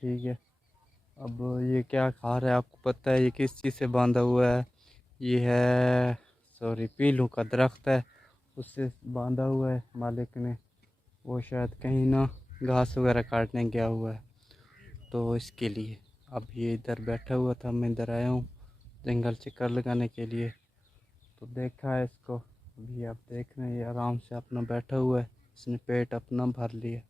ठीक है। अब ये क्या खा रहा है आपको पता है? ये किस चीज़ से बांधा हुआ है? ये है, सॉरी, पीलू का दरख्त है, उससे बांधा हुआ है मालिक ने। वो शायद कहीं ना घास वगैरह काटने गया हुआ है, तो इसके लिए अब ये इधर बैठा हुआ था। मैं इधर आया हूँ जंगल चक्कर लगाने के लिए, तो देखा है इसको। अभी आप देख रहे हैं ये आराम से अपना बैठा हुआ है, इसने पेट अपना भर लिया।